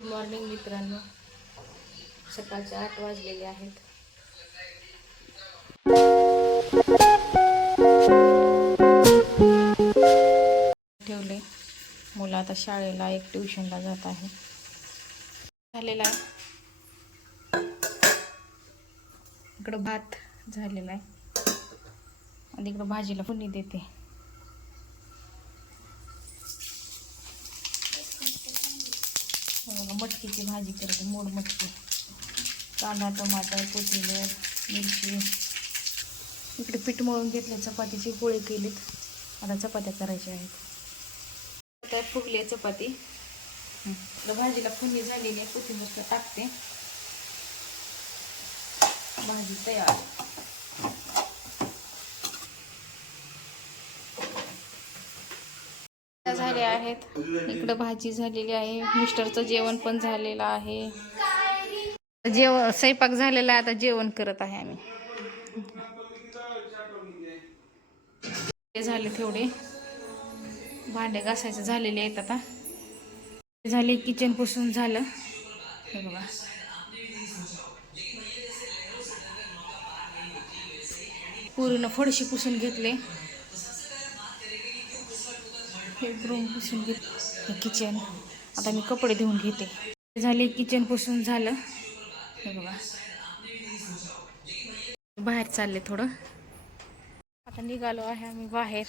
Good morning मित्रांनो. सकाळचे आठ वाजलेले आहेत. ठेवले. मुलं आता शाळेला एक ट्युशनला जात आहे. झालेला आहे. इकडं भात झालेला आहे. आणि इकडं भाजीला फोडणी देते हे बघा, मटकीची भाजी करते मोड मटकी. कांदा टमाटर कोथिंबीर मिरची. इकडे पीठ मळून घेतले चपातीची पोळी केलीत. आता चपात्या करायच्या आहेत. आता फुगली आहे चपाती. भाजीला फुली झालेली आहे कोथिंबीर टाकते. भाजी तयार. झालेले आहेत. इकडं भाजी झालेली आहे. मिस्टरचं जेवण पण झालेलं आहे. जेव स्वयंपाक झालेला आहे. आता जेवण करत आहे आम्ही. झाले तेवढे भांडे घासायचे झालेले आहेत आता. झाले किचन पुसून झालं. हे बघा. पूर्ण फडशी पुसून घेतले. हे रूम पुसून घेतले किचन आता मी कपडे धुवून घेते. झाले किचन पुसून झालं. हे बघा. बाहेर चालले थोडं. आता निघालो आहे आम्ही बाहेर.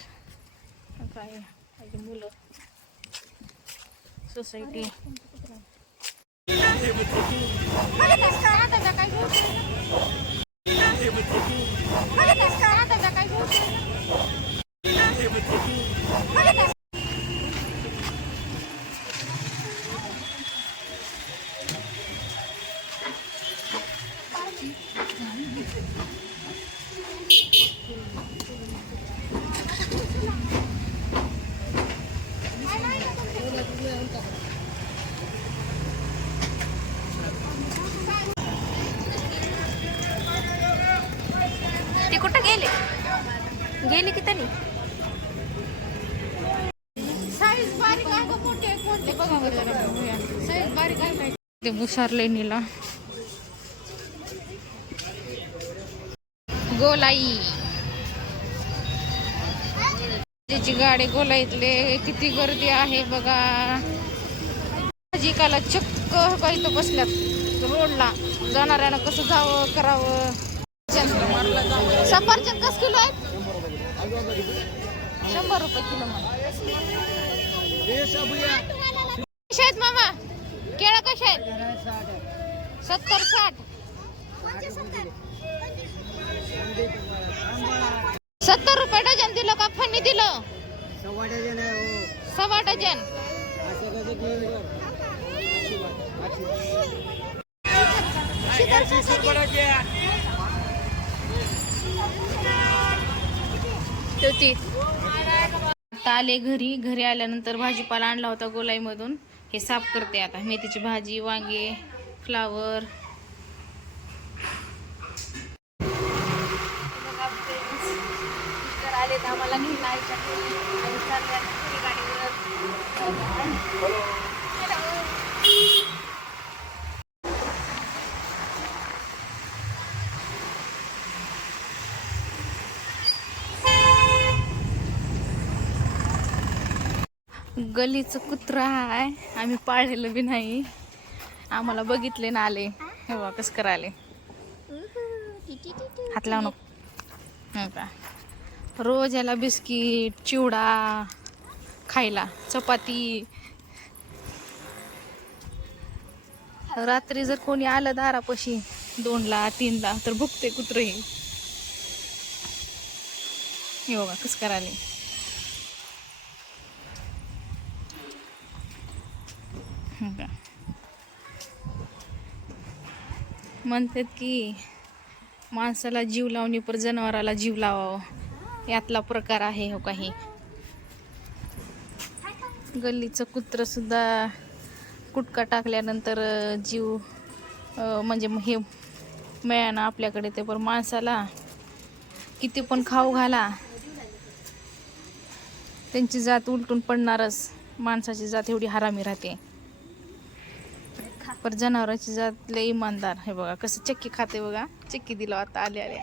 काय माझी मुलं. सोसायटी काय कुठं गेले गेले की तरी. साईज बारीक आहे का मोठे आहे कोणते? बघा बरं जरा बघूया. साईज बारीक आहे काय ते मुसारले नीला गोलाई. त्याची गाडी गोलाईतले किती गर्दी आहे बघा. भाजिकाला चक्क का इथं बसल्यात रोडला. जाणाऱ्यानं कसं जावं करावं? सफरचंद कस किलो आहेत शंभर रुपये किलो कशा आहेत मामा केळं कशा आहेत सत्तर साठ सत्तर रुपये डझन दिलं का फणी दिलं सव्वा डझन होती. आता आले घरी घरी आल्यानंतर भाजीपाला आणला होता गोलाईमधून. हे साफ करते आता. मेथीची भाजी वांगे फ्लावर. आले तर गाडीवर गलीचं कुत्रा आहे. आम्ही पाळलेलं बी नाही. आम्हाला बघितले ना आले. हे कसं करायले. हात लावू नको. हो का रोज याला बिस्किट चिवडा खायला. चपाती. रात्री जर कोणी आलं दारापाशी दोनला तीनला तर भुकते कुत्र हे बघा कसं करायला. का म्हणतात की माणसाला जीव लावणी पर जनावराला जीव लावावं. यातला प्रकार आहे हो काही. गल्लीचं कुत्र सुद्धा कुटका टाकल्यानंतर जीव म्हणजे हे मिळाना आपल्याकडे ते पण माणसाला किती पण खाऊ घाला. त्यांची जात उलटून पडणारच. माणसाची जात एवढी हरामी राहते. पर जनावरांची जात लय इमानदार हे बघा. कसं चक्की खाते बघा. चक्की दिलं आता आले आले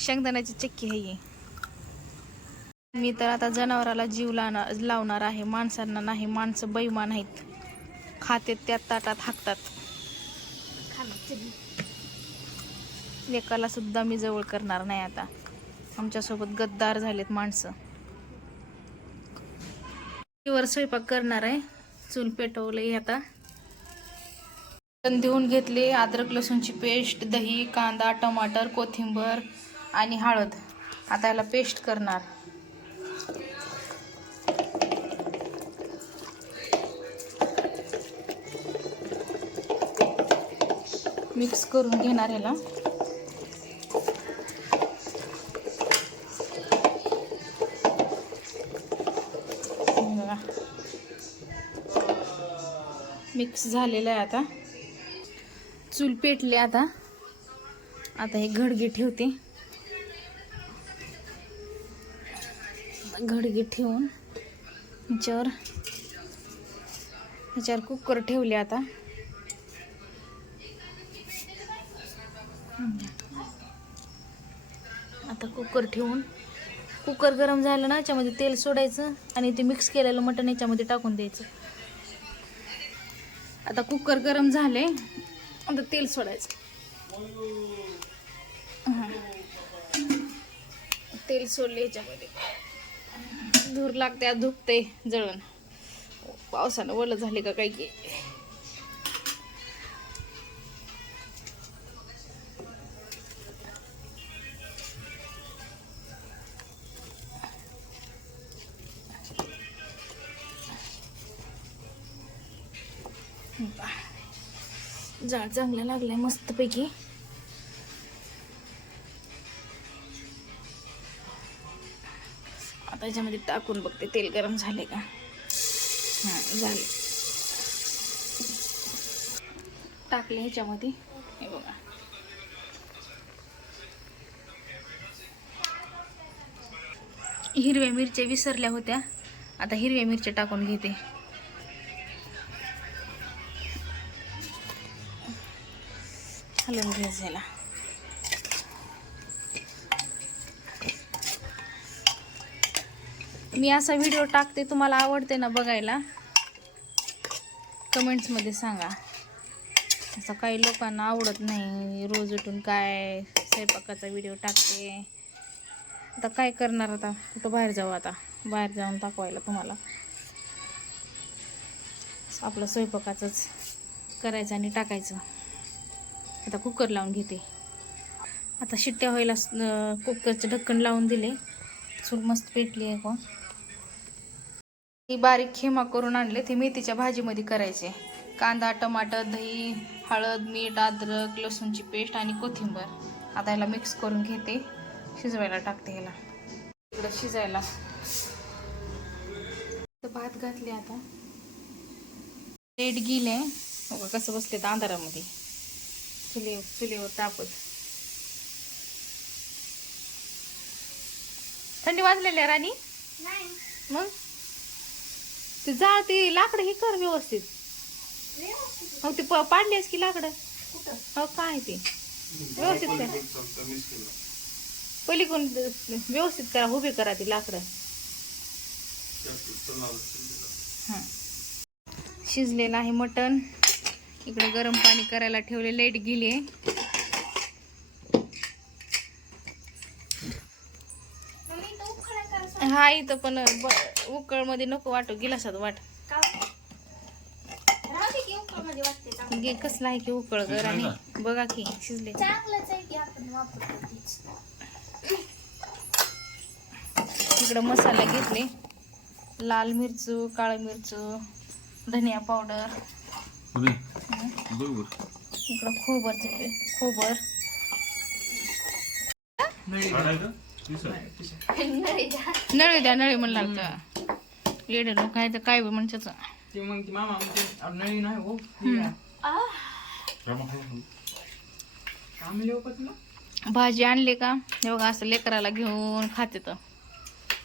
शेंगदाण्याची चक्की आहे मी तर आता जनावराला जीव लावणार लावणार आहे. माणसांना नाही माणसं बैमान आहेत. खाते त्या ताटात हाकतात. लेकाला सुद्धा मी जवळ करणार नाही आता. आमच्यासोबत गद्दार झालेत माणसं. वर स्वयंपाक करणार आहे? चूल पेटवले आता. देऊन घेतले अद्रक लसूणची पेस्ट दही कांदा टमाटर कोथिंबर आणि हळद. आता याला पेस्ट करणार. मिक्स करून घेणार याला. मिक्स झालेलं आहे आता. चूल पेटले आता. आता हे घडगे ठेवते. घडगे ठेवून ह्याच्यावर ह्याच्यावर कुकर ठेवले आता. आता कुकर ठेवून कुकर गरम झालं ना याच्यामध्ये तेल सोडायचं आणि ते मिक्स केलेलं मटण याच्यामध्ये टाकून द्यायचं. आता कुकर गरम झाले. आता तेल सोडायचं. तेल सोडले ह्याच्यामध्ये धूर लागते धुकते जळण पावसानं वलं झाले का काही की. जाळ चांगलं लागलंय मस्तपैकी. आता याच्यामध्ये टाकून बघते तेल गरम झाले का? हां झाले टाकले ह्याच्यामध्ये हे बघा. हिरव्या मिरच्या विसरल्या होत्या. आता हिरव्या मिरच्या टाकून घेते. हलवून घ्यायचं याला मी असा व्हिडिओ टाकते तुम्हाला आवडते ना बघायला? कमेंट्समध्ये सांगा. असं काही लोकांना आवडत नाही रोज उठून काय स्वयंपाकाचा व्हिडिओ टाकते. आता काय करणार आता? कुठं बाहेर जाऊ आता? बाहेर जाऊन दाखवायला तुम्हाला. आपलं स्वयंपाकाचंच करायचं आणि टाकायचं. आता कुकर लावून घेते. आता शिट्ट्या व्हायला कुकरचं ढक्कन लावून दिले. चूल मस्त पेटली आहे का ही बारीक खेमा करून आणले ते मेथीच्या भाजीमध्ये करायचे. कांदा टमाटर दही हळद मीठ अद्रक लसूणची पेस्ट आणि कोथिंबर. आता ह्याला मिक्स करून घेते. शिजवायला टाकते ह्याला इकडं शिजायला. तर भात घातले आता. लेट गेले कसं बसले तर अंधारामध्ये. चुली चुलीवर तापत. थंडी वाजलेली आहे राणी? मग? ते जाळ ते लाकडं हे कर व्यवस्थित. मग ते प- पाडलेस की लाकडं? हो काय ते? व्यवस्थित कर. पलीकडून व्यवस्थित करा उभे करा ती लाकडं. हां. शिजलेलं आहे मटण. इकडे गरम पाणी करायला ठेवले लाइट गेली हा इथं पण उकळमध्ये नको वाटू गिलासात वाट. गे कसला आहे की उकळ गर आणि बघा की शिजले. इकडं मसाला घेतले. लाल मिरचू काळं मिरचू धनिया पावडर. इकडं खोबर खोबर. नळी द्या नळी म्हणला येडे लोक आहे तर काय म्हणतात ते मग ती मामा म्हणजे अब नळी नाही हो भाजी आणली का? हे बघा असं लेकराला घेऊन खाते तर.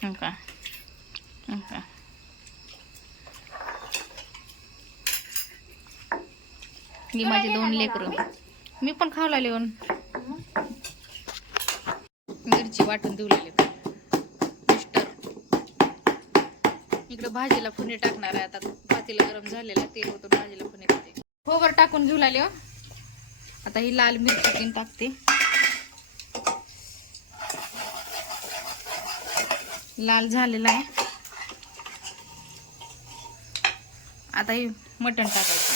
हं का? हं का? ही माझी दोन लेकरं मी पण खाऊ लागले पण. मिरची वाटून देऊ लागले मिस्टर. इकडे भाजीला फुने टाकणार आहे. आता पातीला गरम झालेला तेल होतं भाजीला फुने टाकते. खोबर टाकून घेऊ लागले हो. आता ही लाल मिरची तीन टाकते. लाल झालेला आहे. आता हे मटण टाकायचं.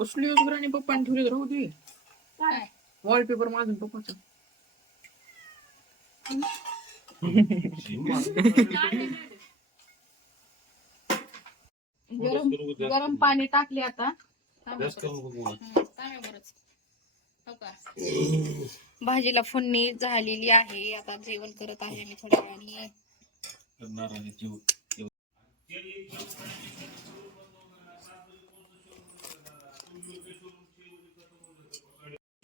कसली पप्पाने? ठेवली राहू दे काय? वॉलपेपर माझून पप्पाचं. गरम गरम पाणी टाकले आता. हो का? भाजीला फोडणी झालेली आहे. आता जेवण करत आहे मी थोड्या वेळाने.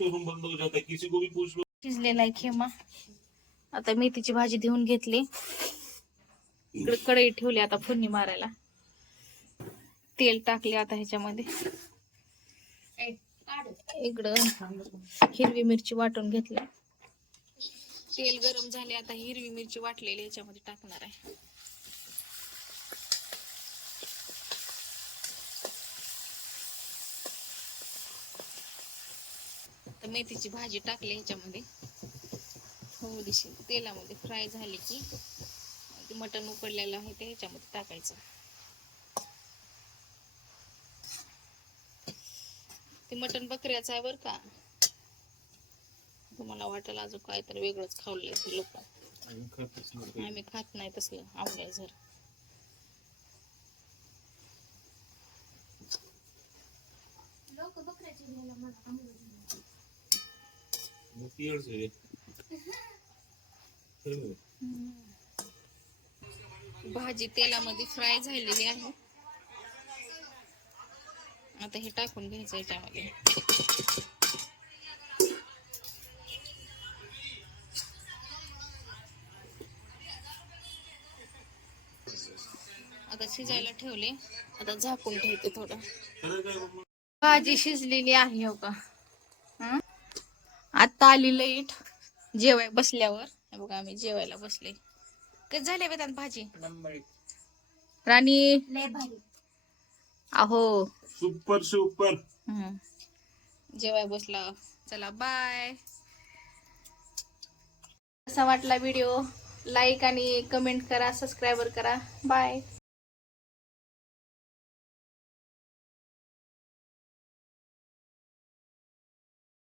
बंद हो जाता है किसी को भी पूछ लो शिजलेला आहे खेमा. आता मेथीची भाजी देऊन घेतली. इकडे कढई ठेवली आता फोडणी मारायला. तेल टाकले आता ह्याच्यामध्ये. इकडं हिरवी मिरची वाटून घेतली. तेल गरम झाले आता हिरवी मिरची वाटलेली ह्याच्यामध्ये टाकणार आहे. तर मेथीची भाजी टाकली ह्याच्यामध्ये थोडीशी तेलामध्ये फ्राय झाली की मटण उकडलेलं आहे ते ह्याच्यामध्ये टाकायचं. ते मटण बकऱ्याचं आहे बरं का. तुम्हाला वाटेल अजून काहीतरी वेगळंच खावले ते लोक. आम्ही खात नाही तसलं आवडेल जर. भाजी तेलामध्ये फ्राय झालेली आहे. आता हे टाकून घ्यायचं याच्यामध्ये. आता शिजायला ठेवले. आता झाकून ठेवते थोडं. भाजी शिजलेली आहे हो का? हं? आता आली लाइट जेवाय बसल्यावर. हे बघा आम्ही जेवायला बसले. कधी झाले बेतात भाजी. राणी? अहो सुपर सुपर. जेवाय बसला. चला बाय कसा वाटला व्हिडिओ लाईक आणि कमेंट करा सबस्क्राईबर करा. बाय